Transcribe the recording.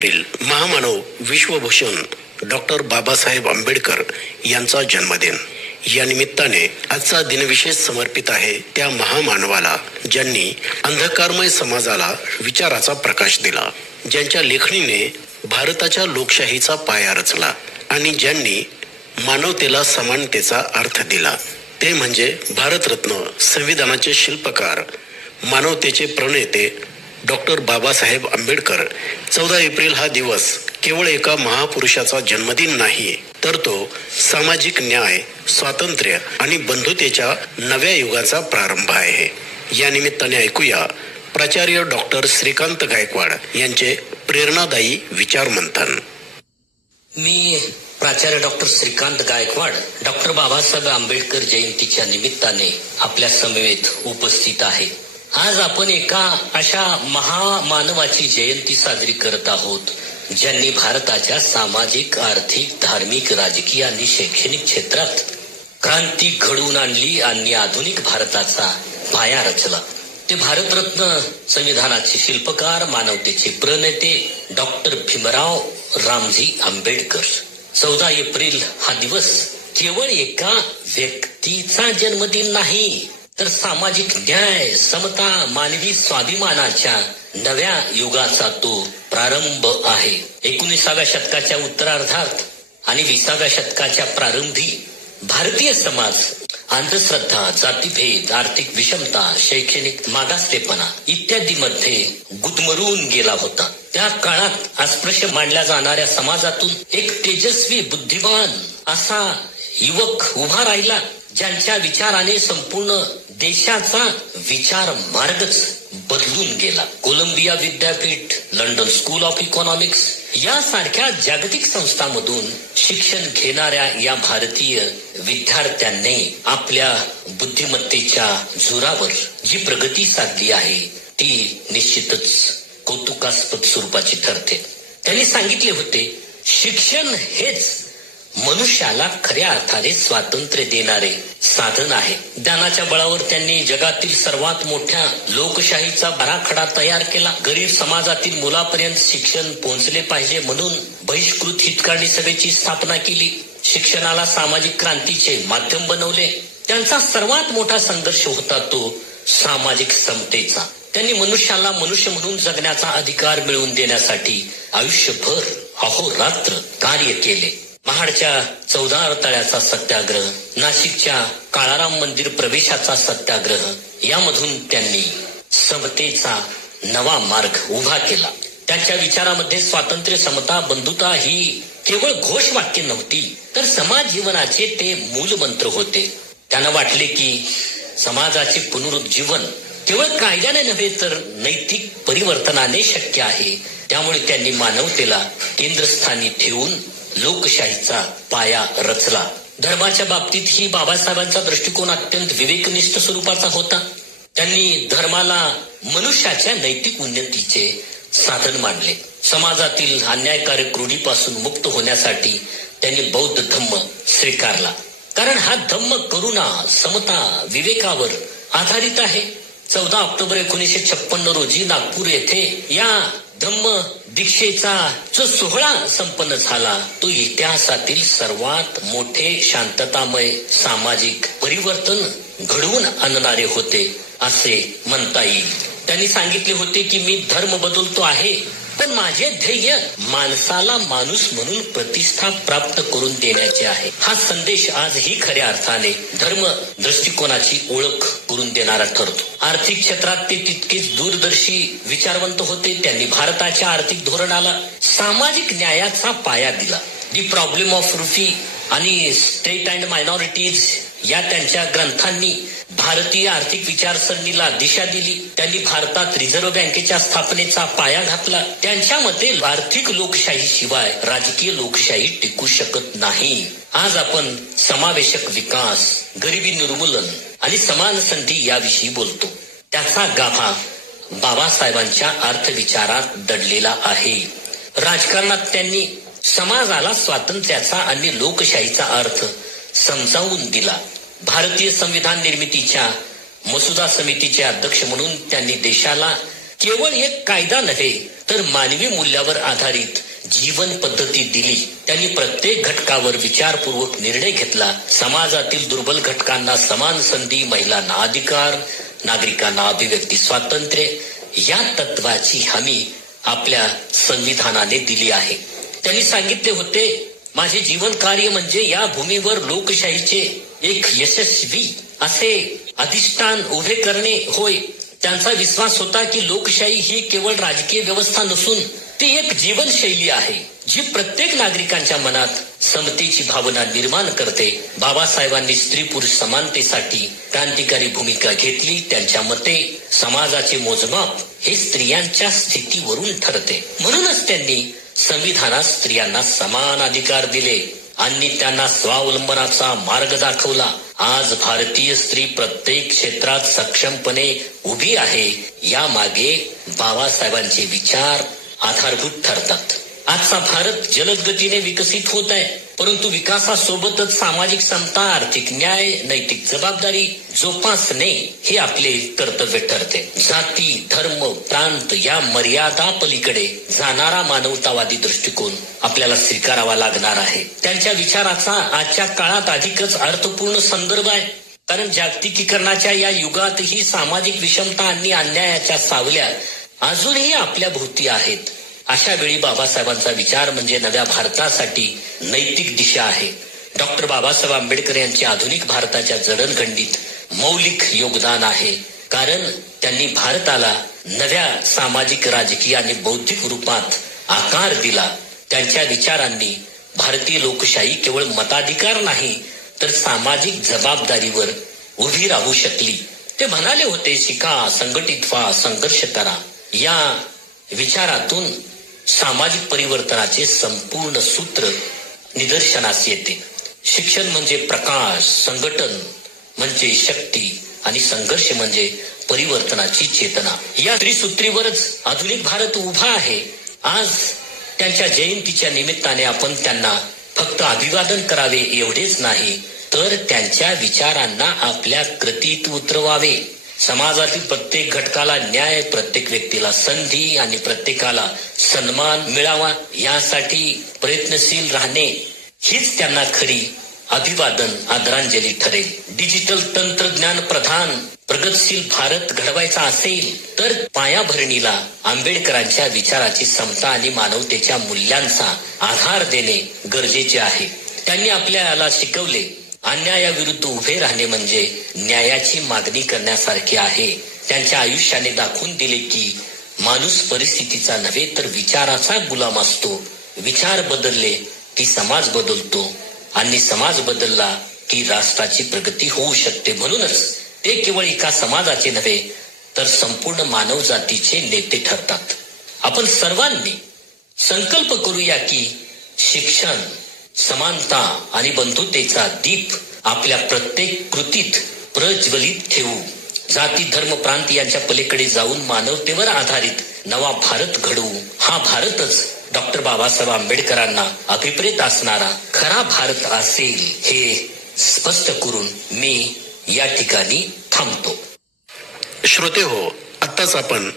महामानव विश्वभूषण डॉक्टर बाबासाहेब आंबेडकर यांचा जन्मदिन या निमित्ताने आजचा दिनविशेष समर्पित आहे त्या महामानवाला, ज्यांनी अंधकारमय समाजाला विचाराचा प्रकाश दिला, ज्यांच्या लेखणीने भारताच्या लोकशाहीचा पाया रचला आणि ज्यांनी मानवतेला समानतेचा अर्थ दिला. ते म्हणजे भारतरत्न, संविधानाचे शिल्पकार, मानवतेचे प्रणेते डॉक्टर बाबासाहेब आंबेडकर. 14 एप्रिल हा दिवस केवळ एका महापुरुषाचा जन्मदिन नाही, तर तो सामाजिक न्याय, स्वातंत्र्य आणि बंधुतेच्या नव्या युगाचा प्रारंभ आहे. या निमित्ताने ऐकूया प्राचार्य डॉक्टर श्रीकांत गायकवाड यांचे प्रेरणादायी विचार मंथन. मी प्राचार्य डॉक्टर श्रीकांत गायकवाड डॉक्टर बाबासाहेब आंबेडकर जयंतीच्या निमित्ताने आपल्या समवेत उपस्थित आहे. आज आपण एका अशा महामानवाची जयंती साजरी करत आहोत, ज्यांनी भारताच्या सामाजिक, आर्थिक, धार्मिक, राजकीय आणि शैक्षणिक क्षेत्रात क्रांती घडवून आणली आणि आधुनिक भारताचा पाया रचला. ते भारतरत्न, संविधानाचे शिल्पकार, मानवतेचे प्रणेते डॉक्टर भीमराव रामजी आंबेडकर. 14 एप्रिल हा दिवस केवळ एका व्यक्तीचा जन्मदिन नाही, तर सामाजिक न्याय, समता, मानवी स्वाभिमानाच्या नव्या युगाचा तो प्रारंभ आहे. 19व्या शतकाच्या उत्तरार्धात आणि 20व्या शतकाच्या प्रारंभी भारतीय समाज अंधश्रद्धा, जातीभेद, आर्थिक विषमता, शैक्षणिक मागासलेपणा इत्यादी मध्ये गुदमरून गेला होता. त्या काळात अस्पृश्य मानल्या जाणाऱ्या समाजातून एक तेजस्वी, बुद्धिमान असा युवक उभा राहिला, ज्यांच्या विचाराने संपूर्ण देशाचा विचार मार्गच बदलून गेला. कोलंबिया विद्यापीठ, लंडन स्कूल ऑफ इकॉनॉमिक्स यासारख्या जागतिक संस्थांमधून शिक्षण घेणाऱ्या या भारतीय विद्यार्थ्यांनी आपल्या बुद्धिमत्तेच्या जोरावर जी प्रगती साधली आहे, ती निश्चितच कौतुकास्पद स्वरूपाची ठरते. त्यांनी सांगितले होते, शिक्षण हेच मनुष्याला खऱ्या अर्थाने स्वातंत्र्य देणारे साधन आहे. ज्ञानाच्या बळावर त्यांनी जगातील सर्वात मोठ्या लोकशाहीचा आराखडा तयार केला. गरीब समाजातील मुलापर्यंत शिक्षण पोहोचले पाहिजे म्हणून बहिष्कृत हितकांनी सभेची स्थापना केली. शिक्षणाला सामाजिक क्रांतीचे माध्यम बनवले. त्यांचा सर्वात मोठा संघर्ष होता तो सामाजिक समतेचा. त्यांनी मनुष्याला मनुष्य म्हणून जगण्याचा अधिकार मिळवून देण्यासाठी आयुष्यभर अहोरात्र कार्य केले. महाडच्या 14 तळ्याचा सत्याग्रह, नाशिकच्या काळाराम मंदिर प्रवेशाचा सत्याग्रह यामधून त्यांनी समतेचा नवा मार्ग उभा केला. त्यांच्या विचारामध्ये स्वातंत्र्य, समता, बंधुता ही केवळ घोषवाक्य नव्हती, तर समाज जीवनाचे ते मूलमंत्र होते. त्यांना वाटले की समाजाचे पुनरुज्जीवन केवळ कायद्याने नव्हे तर नैतिक परिवर्तनाने शक्य आहे. त्यामुळे त्यांनी मानवतेला केंद्रस्थानी ठेवून लोकशाहीचा पाया रचला. धर्माच्या बाबतीतही बाबासाहेबांचा दृष्टिकोन अत्यंत विवेकनिष्ठ स्वरूपाचा होता. त्यांनी धर्माला मनुष्याच्या नैतिक उन्नतीचे साधन मानले. समाजातील अन्यायकारक रूढीपासून मुक्त होण्यासाठी त्यांनी बौद्ध धम्म स्वीकारला, कारण हा धम्म करुणा, समता, विवेकावर आधारित आहे. 14 ऑक्टोबर 1956 रोजी नागपूर येथे या धम्म दीक्षेचा जो सोहळा संपन्न झाला, तो इतिहासातील सर्वात मोठे शांततामय सामाजिक परिवर्तन घडवून आणणारे होते असे म्हणता येईल. त्यांनी सांगितले होते की मी धर्म बदलतो आहे, पण माझे ध्येय माणसाला माणूस म्हणून प्रतिष्ठा प्राप्त करून देण्याचे आहे. हा संदेश आजही खऱ्या अर्थाने धर्म दृष्टिकोनाची ओळख करून देणारा ठरतो. आर्थिक क्षेत्रात ते तितकेच दूरदर्शी विचारवंत होते. त्यांनी भारताच्या आर्थिक धोरणाला सामाजिक न्यायाचा पाया दिला. दी प्रॉब्लेम ऑफ रुपी आणि स्टेट अँड मायनॉरिटीज या त्यांच्या ग्रंथांनी भारतीय आर्थिक विचारसरणीला दिशा दिली. त्यांनी भारतात रिझर्व्ह बँकेच्या स्थापनेचा पाया घातला. त्यांच्या मते आर्थिक लोकशाही शिवाय राजकीय लोकशाही टिकू शकत नाही. आज आपण समावेशक विकास, गरिबी निर्मूलन आणि समान संधी याविषयी बोलतो. त्याचा गाभा बाबासाहेबांच्या अर्थविचारात दडलेला आहे. राजकारणात त्यांनी समाजाला स्वातंत्र्याचा आणि लोकशाहीचा अर्थ समजावून दिला. भारतीय संविधान निर्मितीच्या मसुदा समितीचे अध्यक्ष म्हणून त्यांनी देशाला केवळ एक कायदा नव्हे तर मानवी मूल्यावर आधारित जीवन पद्धती दिली. त्यांनी प्रत्येक घटकावर विचारपूर्वक निर्णय घेतला. समाजातील दुर्बल घटकांना समान संधी, महिलांना अधिकार, नागरिकांना अभिव्यक्ती स्वातंत्र्य या तत्वाची हमी आपल्या संविधानाने दिली आहे. त्यांनी सांगितले होते, माझे जीवन कार्य म्हणजे या भूमीवर लोकशाहीचे एक यशस्वी असे अधिष्ठान उभे करणे होय. त्यांचा विश्वास होता की लोकशाही ही केवळ राजकीय व्यवस्था नसून ती एक जीवनशैली आहे जी प्रत्येक नागरिकांच्या मनात समतेची भावना निर्माण करते. बाबासाहेबांनी स्त्री पुरुष समानतेसाठी क्रांतिकारी भूमिका घेतली. त्यांच्या मते समाजाचे मोजमाप हे स्त्रियांच्या स्थितीवरून ठरते. म्हणूनच त्यांनी संविधानात स्त्रियांना समान अधिकार दिले आणि त्यांना स्वावलंबनाचा मार्ग दाखवला. आज भारतीय स्त्री प्रत्येक क्षेत्रात सक्षमपणे उभी आहे. या मागे बाबासाहेबांचे विचार आधारभूत ठरतात. आजचा भारत जलद गतीने विकसित होत आहे, परंतु विकासासोबतच सामाजिक समता, आर्थिक न्याय, नैतिक जबाबदारी जोपासणे हे आपले कर्तव्य ठरते. जाती, धर्म, प्रांत या मर्यादा पलीकडे जाणारा मानवतावादी दृष्टिकोन आपल्याला स्वीकारावा लागणार आहे. त्यांच्या विचाराचा आजच्या काळात अधिकच अर्थपूर्ण संदर्भ आहे, कारण जागतिकीकरणाच्या या युगातही सामाजिक विषमता आणि अन्यायाच्या सावल्या अजूनही आपल्या भोवती आहेत. अशा वेळी बाबासाहेबांचा विचार म्हणजे नव्या भारतासाठी नैतिक दिशा आहे. डॉक्टर बाबासाहेब आंबेडकर यांचे आधुनिक भारताच्या जडणघडणीत मौलिक योगदान आहे, कारण त्यांनी भारताला नव्या सामाजिक, राजकीय आणि बौद्धिक रूपात आकार दिला. त्यांच्या विचारांनी भारतीय लोकशाही केवळ मताधिकार नाही तर सामाजिक जबाबदारीवर उभी राहू शकली. ते म्हणाले होते, शिका, संघटित व्हा, संघर्ष करा. या विचारातून सामाजिक परिवर्तनाचे संपूर्ण सूत्र निदर्शनास येते. शिक्षण म्हणजे प्रकाश, संघटन म्हणजे शक्ती आणि संघर्ष म्हणजे परिवर्तनाची चेतना. या त्रिसूत्रीवरच आधुनिक भारत उभा आहे. आज त्यांच्या जयंतीच्या निमित्ताने आपण त्यांना फक्त अभिवादन करावे एवढेच नाही, तर त्यांच्या विचारांना आपल्या कृतीत उतरवावे. समाजातील प्रत्येक घटकाला न्याय, प्रत्येक व्यक्तीला संधी आणि प्रत्येकाला सन्मान मिळावा यासाठी प्रयत्नशील राहणे हीच त्यांना खरी अभिवादन आदरांजली ठरेल. डिजिटल तंत्रज्ञान प्रधान प्रगतशील भारत घडवायचा असेल तर पायाभरणीला आंबेडकरांच्या विचाराची समता आणि मानवतेच्या मूल्यांचा आधार देणे गरजेचे आहे. त्यांनी आपल्याला शिकवले, अन्यायाविरुद्ध उभे राहणे म्हणजे न्यायाची मागणी करण्यासारखे आहे. त्यांच्या आयुष्याने दाखवून दिले की माणूस परिस्थितीचा नव्हे तर विचाराचा गुलाम असतो. विचार बदलले की समाज बदलतो आणि समाज बदलला की राष्ट्राची प्रगती होऊ शकते. म्हणूनच ते केवळ एका समाजाचे नव्हे तर संपूर्ण मानव जातीचे नेते ठरतात. आपण सर्वांनी संकल्प करूया की शिक्षण, समानता आणि बंधुतेचा दीप आपल्या प्रत्येक कृतीत प्रज्वलित ठेवू. जाती, धर्म, प्रांत यांच्या पलीकडे जाऊन मानवतेवर आधारित नवा भारत घडवू. हा भारतच डॉक्टर बाबासाहेब आंबेडकरांना अभिप्रेत असणारा खरा भारत असेल हे स्पष्ट करून मी या ठिकाणी थांबतो. श्रोते हो, आत्ताच आपण